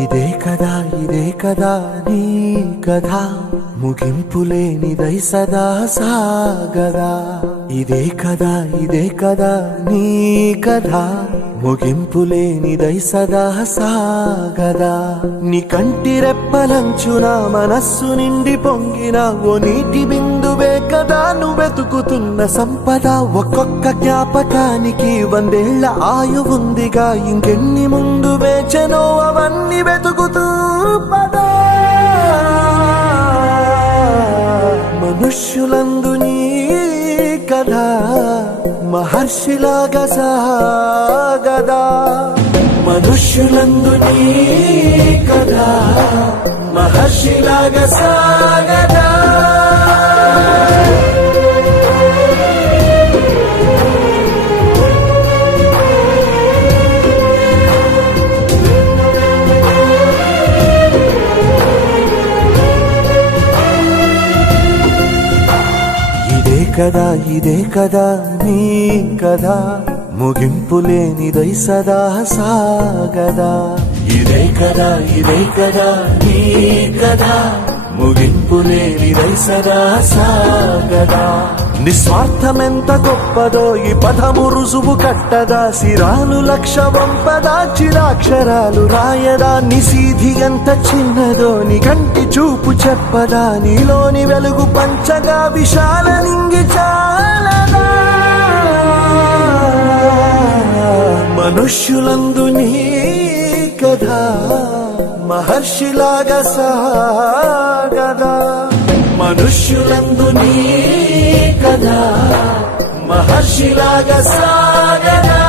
ఇదే కదా నీ కథ ముగింపులేనిదై సదా సాగదా ఇదే కదా నీ కథ ముగింపులేనిదై సదా సాగదా నీ కంటి రెప్పలంచున మనస్సు నిండి పొంగిన ఓ నీటి బిందువే కదా నువ్వెతుకుతున్న సంపద ఒక్కొక్క జ్ఞాపకానికి 100 ఏళ్ల ఆయువుందిగా ఇంకెన్ని ముందు వేచనో అవన్నీ వెతుకుతూ పదా మనుష్యులందు నీ కథ మహర్షిలాగా సాగదా మనుష్యులందు నీ కథ మహర్షిలాగా సాగదా ఇదే కదా నీ కథ ముగింపులేనిదై సదా సాగదా ఇదే కదా నీ కథ ముగింపులేనిదై సదా సాగదా నిస్వార్థమెంత గొప్పదో ఈ పదము రుజువు కట్టదా సిరాలు లక్ష వంపదా చిరాక్షరాలు రాయదా నిసీధి ఎంత చిన్నదో నీ కంటి చూపు చెప్పదా నీలోని వెలుగు పంచగా విశాల నింగి చాలదా మనుష్యులందు నీ కథ మహర్షిలాగా సాగదా మనుష్యులందు నీ కథ మహర్షిలాగా సాగదా